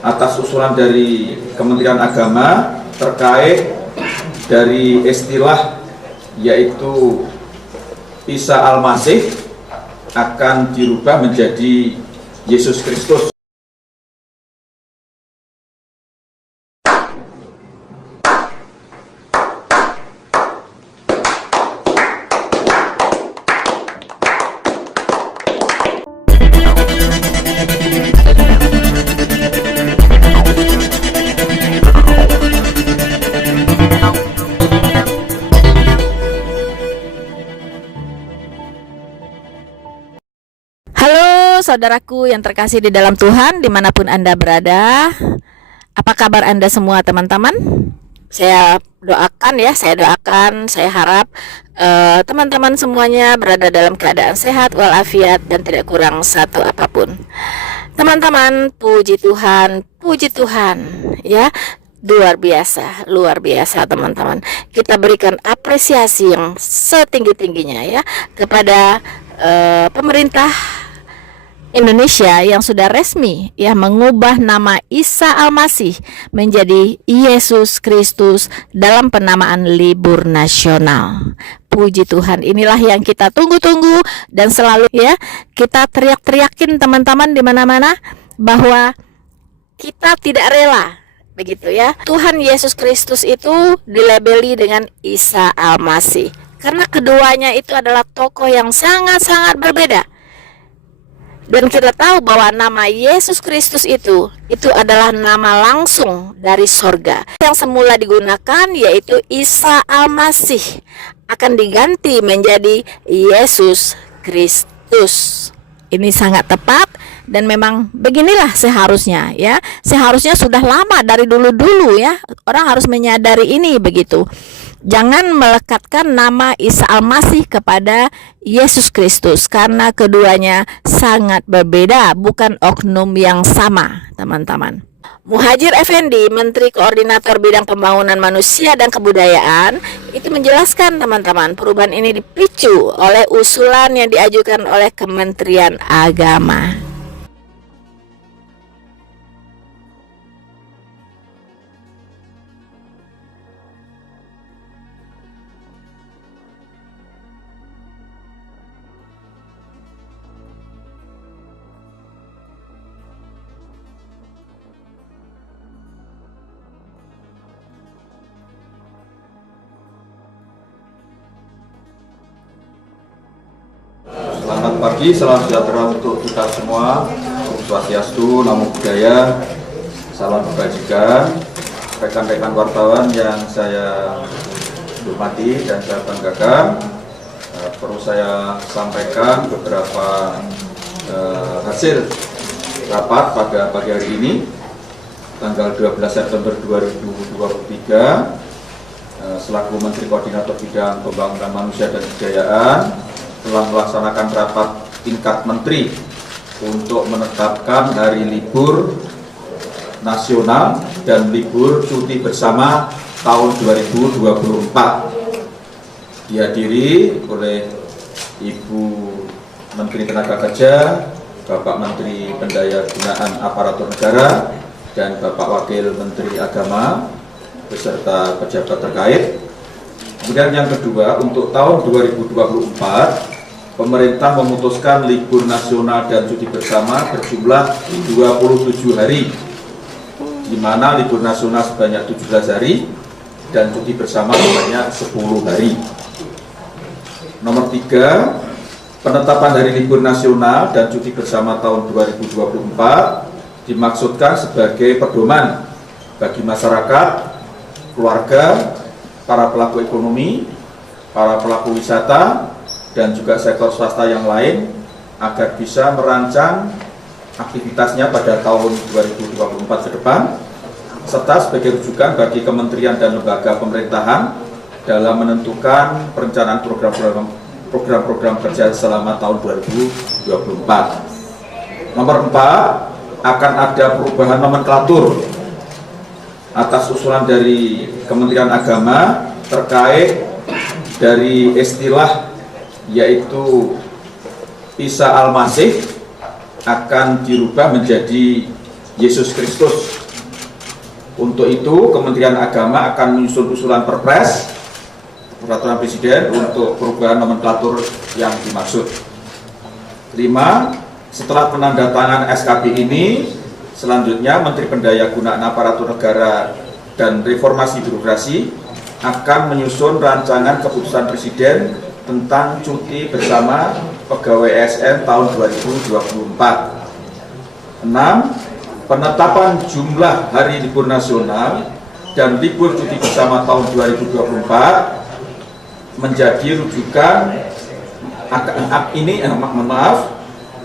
atas usulan dari Kementerian Agama terkait dari istilah yaitu Isa Al-Masih akan dirubah menjadi Yesus Kristus. Saudaraku yang terkasih di dalam Tuhan, dimanapun Anda berada, apa kabar Anda semua teman-teman? Saya doakan, saya harap teman-teman semuanya berada dalam keadaan sehat walafiat dan tidak kurang satu apapun. Teman-teman, puji Tuhan ya. Luar biasa teman-teman. Kita berikan apresiasi yang setinggi-tingginya ya kepada pemerintah Indonesia yang sudah resmi ya mengubah nama Isa Al-Masih menjadi Yesus Kristus dalam penamaan libur nasional. Puji Tuhan, inilah yang kita tunggu-tunggu dan selalu ya kita teriak-teriakin teman-teman di mana-mana bahwa kita tidak rela begitu ya. Tuhan Yesus Kristus itu dilabeli dengan Isa Al-Masih karena keduanya itu adalah tokoh yang sangat-sangat berbeda. Dan kita tahu bahwa nama Yesus Kristus itu adalah nama langsung dari sorga. Yang semula digunakan yaitu Isa Al-Masih akan diganti menjadi Yesus Kristus. Ini sangat tepat dan memang beginilah seharusnya ya. Seharusnya sudah lama dari dulu-dulu ya. Orang harus menyadari ini begitu. Jangan melekatkan nama Isa Al-Masih kepada Yesus Kristus karena keduanya sangat berbeda, bukan oknum yang sama, teman-teman. Muhadjir Effendi, Menteri Koordinator Bidang Pembangunan Manusia dan Kebudayaan, itu menjelaskan teman-teman, perubahan ini dipicu oleh usulan yang diajukan oleh Kementerian Agama. Selamat pagi, salam sejahtera untuk kita semua. Om Swastiastu, Namo Buddhaya, salam kebajikan. Rekan-rekan wartawan yang saya hormati dan saya banggakan, perlu saya sampaikan beberapa hasil rapat pada pagi hari ini, tanggal 12 September 2023, selaku Menteri Koordinator Bidang Pembangunan Manusia dan Kebudayaan telah melaksanakan rapat tingkat menteri untuk menetapkan hari libur nasional dan libur cuti bersama tahun 2024. Dihadiri oleh Ibu Menteri Tenaga Kerja, Bapak Menteri Pendayagunaan Aparatur Negara, dan Bapak Wakil Menteri Agama beserta pejabat terkait. Kemudian yang kedua, untuk tahun 2024 pemerintah memutuskan libur nasional dan cuti bersama berjumlah 27 hari, di mana libur nasional sebanyak 17 hari dan cuti bersama sebanyak 10 hari. Nomor 3, penetapan hari libur nasional dan cuti bersama tahun 2024 dimaksudkan sebagai pedoman bagi masyarakat, keluarga, para pelaku ekonomi, para pelaku wisata, dan juga sektor swasta yang lain agar bisa merancang aktivitasnya pada tahun 2024 ke depan, serta sebagai rujukan bagi kementerian dan lembaga pemerintahan dalam menentukan perencanaan program-program kerja selama tahun 2024. Nomor 4, akan ada perubahan nomenklatur atas usulan dari Kementerian Agama terkait dari istilah yaitu Isa Al-Masih akan dirubah menjadi Yesus Kristus. Untuk itu, Kementerian Agama akan menyusun usulan perpres peraturan presiden untuk perubahan nomenklatur yang dimaksud. 5. Setelah penandatangan SKB ini, selanjutnya Menteri Pendayagunaan Aparatur Negara dan Reformasi Birokrasi akan menyusun rancangan keputusan presiden tentang cuti bersama pegawai ASN tahun 2024. 6. Penetapan jumlah hari libur nasional dan libur cuti bersama tahun 2024 menjadi rujukan ini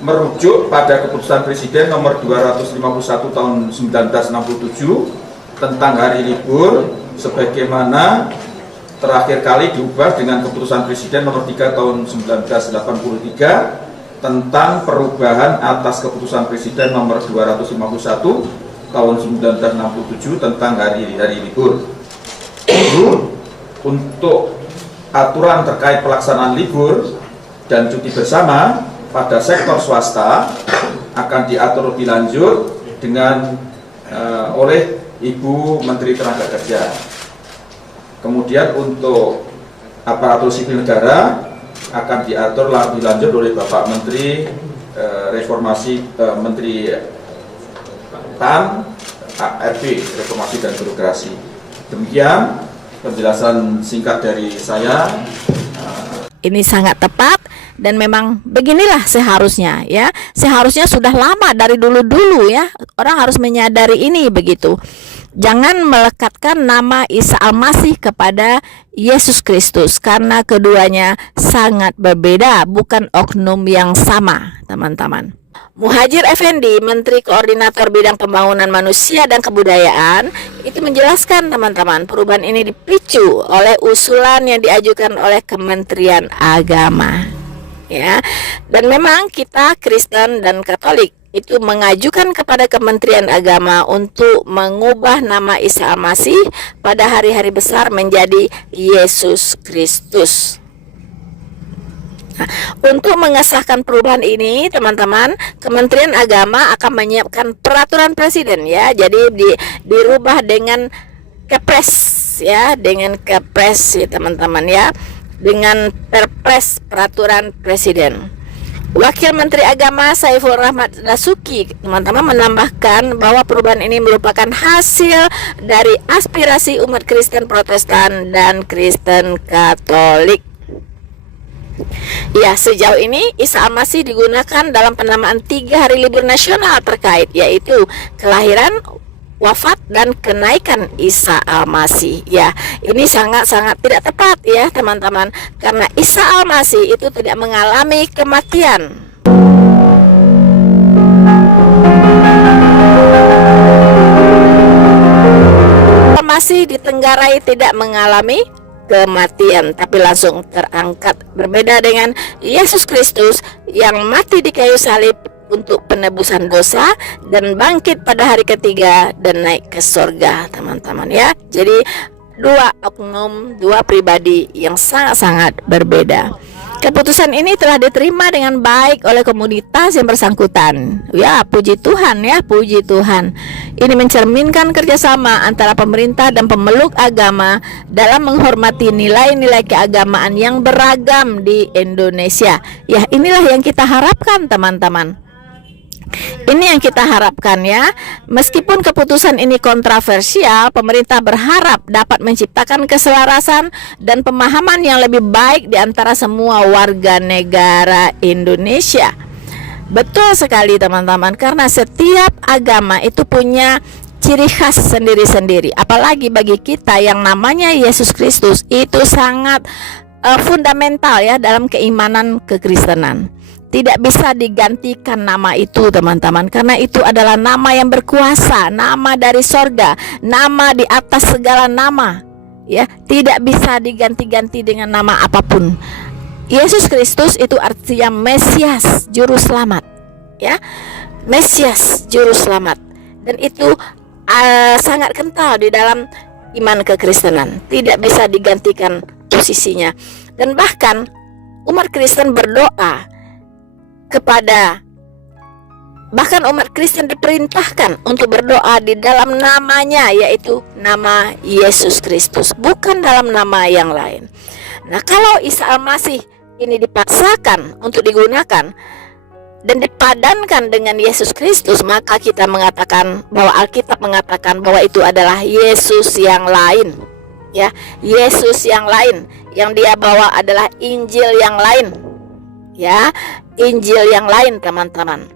merujuk pada keputusan Presiden nomor 251 tahun 1967 tentang hari libur, sebagaimana terakhir kali diubah dengan keputusan Presiden nomor 3 tahun 1983 tentang perubahan atas keputusan Presiden nomor 251 tahun 1967 tentang hari libur. Untuk aturan terkait pelaksanaan libur dan cuti bersama pada sektor swasta akan diatur lebih lanjut oleh Ibu Menteri Tenaga Kerja. Kemudian untuk aparatur sipil negara akan diatur lebih lanjut oleh Bapak Menteri Menteri TAN, ARB, Reformasi dan Birokrasi. Demikian penjelasan singkat dari saya. Ini sangat tepat dan memang beginilah seharusnya ya. Seharusnya sudah lama dari dulu-dulu ya. Orang harus menyadari ini begitu. Jangan melekatkan nama Isa Al-Masih kepada Yesus Kristus karena keduanya sangat berbeda, bukan oknum yang sama, teman-teman. Muhadjir Effendi, Menteri Koordinator Bidang Pembangunan Manusia dan Kebudayaan, itu menjelaskan teman-teman, perubahan ini dipicu oleh usulan yang diajukan oleh Kementerian Agama. Ya. Dan memang kita Kristen dan Katolik itu mengajukan kepada Kementerian Agama untuk mengubah nama Isa Al-Masih pada hari-hari besar menjadi Yesus Kristus. Nah, untuk mengesahkan perubahan ini, teman-teman, Kementerian Agama akan menyiapkan peraturan presiden ya. Jadi dirubah dengan Kepres ya, dengan Kepres ya, teman-teman ya, dengan Perpres peraturan presiden. Wakil Menteri Agama Saiful Rahmat Dasuki, teman-teman, menambahkan bahwa perubahan ini merupakan hasil dari aspirasi umat Kristen Protestan dan Kristen Katolik. Ya, sejauh ini Isa Al-Masih digunakan dalam penamaan 3 hari libur nasional terkait, yaitu kelahiran, wafat, dan kenaikan Isa Al-Masih. Ya, ini sangat-sangat tidak tepat ya teman-teman, karena Isa Al-Masih itu tidak mengalami kematian. Al-Masih ditenggarai tidak mengalami kematian, tapi langsung terangkat. Berbeda dengan Yesus Kristus yang mati di kayu salib untuk penebusan dosa dan bangkit pada hari ketiga dan naik ke surga, teman-teman ya. Jadi dua oknum, dua pribadi yang sangat-sangat berbeda. Keputusan ini telah diterima dengan baik oleh komunitas yang bersangkutan. Ya, puji Tuhan ya, puji Tuhan. Ini mencerminkan kerjasama antara pemerintah dan pemeluk agama dalam menghormati nilai-nilai keagamaan yang beragam di Indonesia. Ya, inilah yang kita harapkan, teman-teman. Ini yang kita harapkan ya. Meskipun keputusan ini kontroversial, pemerintah berharap dapat menciptakan keselarasan dan pemahaman yang lebih baik di antara semua warga negara Indonesia. Betul sekali teman-teman, karena setiap agama itu punya ciri khas sendiri-sendiri. Apalagi bagi kita yang namanya Yesus Kristus, itu sangat fundamental ya dalam keimanan kekristenan. Tidak bisa digantikan nama itu teman-teman, karena itu adalah nama yang berkuasa, nama dari sorga, nama di atas segala nama ya, tidak bisa diganti-ganti dengan nama apapun. Yesus Kristus itu artinya Mesias, juru selamat ya, Mesias, juru selamat, dan itu sangat kental di dalam iman kekristenan, tidak bisa digantikan posisinya. Dan bahkan umat Kristen berdoa kepada Bahkan umat Kristen diperintahkan untuk berdoa di dalam namanya, yaitu nama Yesus Kristus, bukan dalam nama yang lain. Nah, kalau Isa Al-Masih ini dipaksakan untuk digunakan dan dipadankan dengan Yesus Kristus, maka kita mengatakan bahwa Alkitab mengatakan bahwa itu adalah Yesus yang lain. Ya, Yesus yang lain, yang dia bawa adalah Injil yang lain. Ya, Injil yang lain, teman-teman.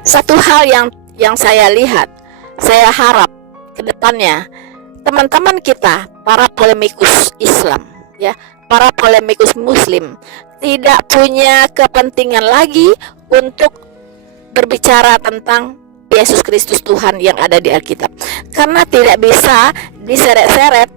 Satu hal yang saya lihat, saya harap ke depannya teman-teman kita, para polemikus Islam, ya, para polemikus Muslim, tidak punya kepentingan lagi untuk berbicara tentang Yesus Kristus Tuhan yang ada di Alkitab, karena tidak bisa diseret-seret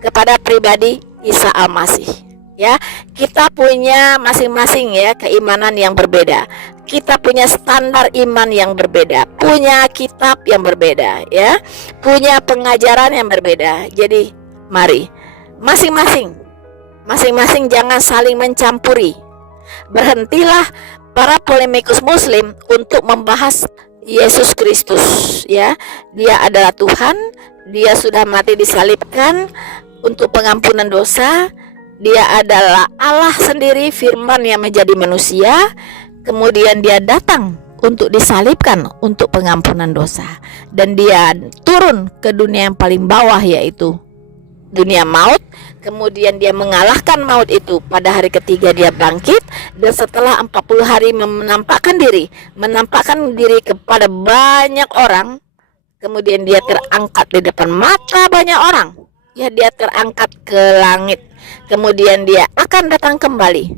kepada pribadi Isa Al-Masih. Ya, kita punya masing-masing ya keimanan yang berbeda. Kita punya standar iman yang berbeda, punya kitab yang berbeda, ya, punya pengajaran yang berbeda. Jadi mari masing-masing jangan saling mencampuri. Berhentilah para polemikus Muslim untuk membahas Yesus Kristus, ya. Dia adalah Tuhan, dia sudah mati disalibkan untuk pengampunan dosa. Dia adalah Allah sendiri, firman yang menjadi manusia. Kemudian dia datang untuk disalibkan untuk pengampunan dosa, dan dia turun ke dunia yang paling bawah, yaitu dunia maut. Kemudian dia mengalahkan maut itu. Pada hari ketiga dia bangkit, dan setelah 40 hari menampakkan diri kepada banyak orang. Kemudian dia terangkat di depan mata banyak orang. Ya, dia terangkat ke langit. Kemudian dia akan datang kembali,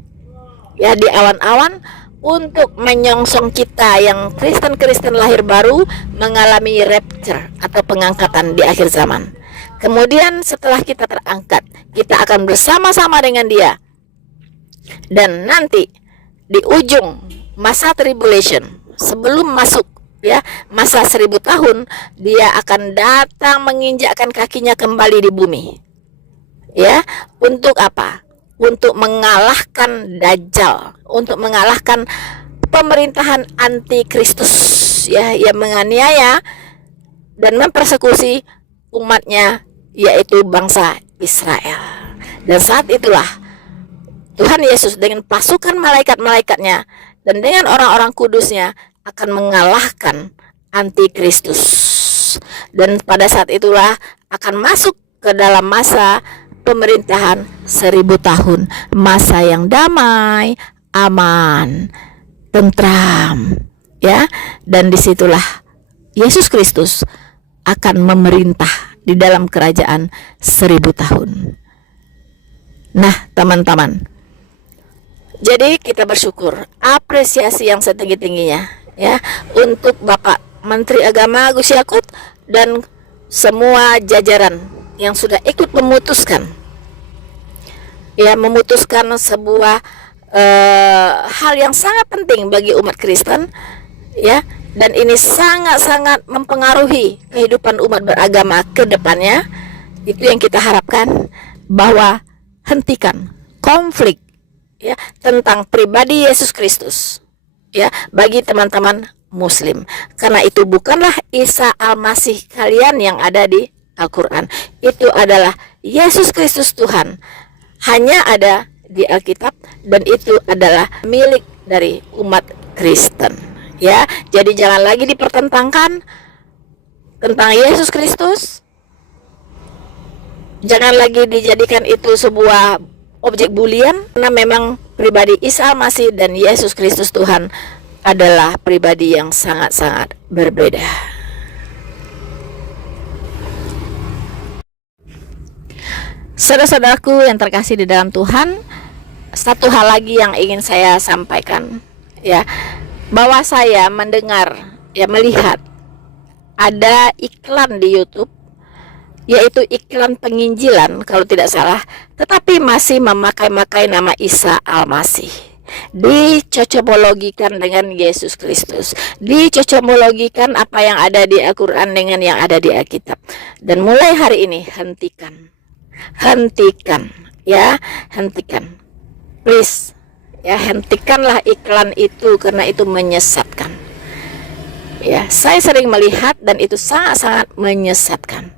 ya, di awan-awan untuk menyongsong kita yang Kristen lahir baru mengalami rapture atau pengangkatan di akhir zaman. Kemudian setelah kita terangkat, kita akan bersama-sama dengan dia. Dan nanti di ujung masa tribulation, sebelum masuk ya masa 1000 tahun, dia akan datang menginjakkan kakinya kembali di bumi. Ya, untuk apa? Untuk mengalahkan Dajjal, untuk mengalahkan pemerintahan antikristus, ya, yang menganiaya dan mempersekusi umatnya, yaitu bangsa Israel. Dan saat itulah Tuhan Yesus dengan pasukan malaikat-malaikatnya dan dengan orang-orang kudusnya akan mengalahkan antikristus. Dan pada saat itulah akan masuk ke dalam masa pemerintahan 1000 tahun, masa yang damai, aman, tentram, ya. Dan disitulah Yesus Kristus akan memerintah di dalam kerajaan 1000 tahun. Nah, teman-teman, jadi kita bersyukur, apresiasi yang setinggi-tingginya, ya, untuk Bapak Menteri Agama Gus Yakut dan semua jajaran yang sudah ikut memutuskan sebuah hal yang sangat penting bagi umat Kristen, ya, dan ini sangat-sangat mempengaruhi kehidupan umat beragama ke depannya. Itu yang kita harapkan, bahwa hentikan konflik, ya, tentang pribadi Yesus Kristus, ya, bagi teman-teman Muslim, karena itu bukanlah Isa Al-Masih kalian yang ada di Al-Quran. Itu adalah Yesus Kristus Tuhan, hanya ada di Alkitab, dan itu adalah milik dari umat Kristen, ya. Jadi jangan lagi dipertentangkan tentang Yesus Kristus. Jangan lagi dijadikan itu sebuah objek bulian, karena memang pribadi Isa Al-Masih dan Yesus Kristus Tuhan adalah pribadi yang sangat-sangat berbeda. Saudara-saudaraku yang terkasih di dalam Tuhan, satu hal lagi yang ingin saya sampaikan, ya, bahwa saya mendengar, ya, melihat ada iklan di YouTube, yaitu iklan penginjilan kalau tidak salah, tetapi masih memakai nama Isa Al-Masih. Dicocokologikan dengan Yesus Kristus, dicocokologikan apa yang ada di Al-Quran dengan yang ada di Alkitab. Dan mulai hari ini hentikan, ya, hentikan, please, ya, hentikanlah iklan itu, karena itu menyesatkan. Ya, saya sering melihat dan itu sangat-sangat menyesatkan.